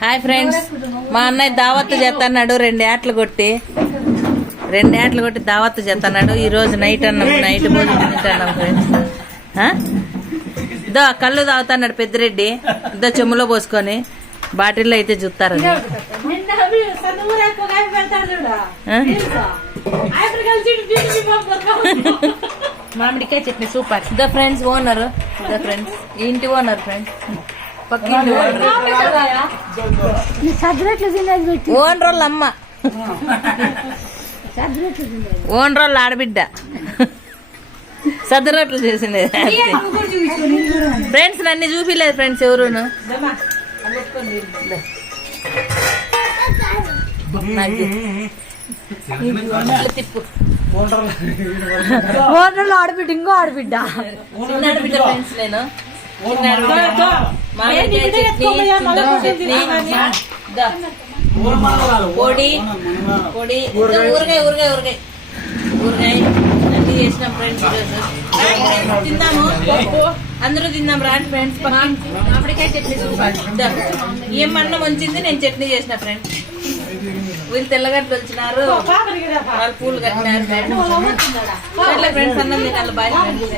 Hi friends. మా అన్నయ్య దావత్తు చేస్తున్నాడు రెండు ఏట్లు కొట్టి. రెండు ఏట్లు కొట్టి దావత్తు చేస్తున్నాడు ఈ రోజు నైట్ అన్నం నైట్ భోజనం తింటున్నాం ఫ్రెండ్స్. ఆ? ఇదో కళ్ళు తాగుతున్నాడు పెద్దిరెడ్డి. ఇదో చెమ్ములో పోసుకొని బాటిల్లో అయితే చూస్తారని మామిడికాయ chutney super. The friends owner the friends ఇంటి ఓనర్ ఫ్రెండ్స్ పక్కింటి ఓనర్ ఓనర్ వాళ్ళ అమ్మ. వాళ్ళ ఆడబిడ్డ. సదరట్లు చేసింది. ఫ్రెండ్స్ నన్ను చూపిలేదు ఫ్రెండ్స్ ఎవరును? తిప్పు ఓనర్లో ఆడబిడ్డ ఇంకో ఆడబిడ్డ. చిన్న ఆడబిడ్డ ఫ్రెండ్స్ నేను. పొడి పొడి. ఊరగాయ ఊరగాయ ఊరగాయ. ఊరగాయ. అన్ని చేసినాం ఫ్రెండ్స్ తిందాము. అందరూ తిందాం రాండి ఫ్రెండ్స్ మామిడికాయ చట్నీ దా. ఏమన్నా మంచింది నేను చట్నీ చేసిన ఫ్రెండ్స్. వీళ్ళు తెల్లగడ్డలు వచ్చినారు వాళ్ళు పూలు కట్టినారు. ఫ్రెండ్స్ ఫ్రెండ్స్ అన్నం తినాలి బాయ్ ఫ్రెండ్స్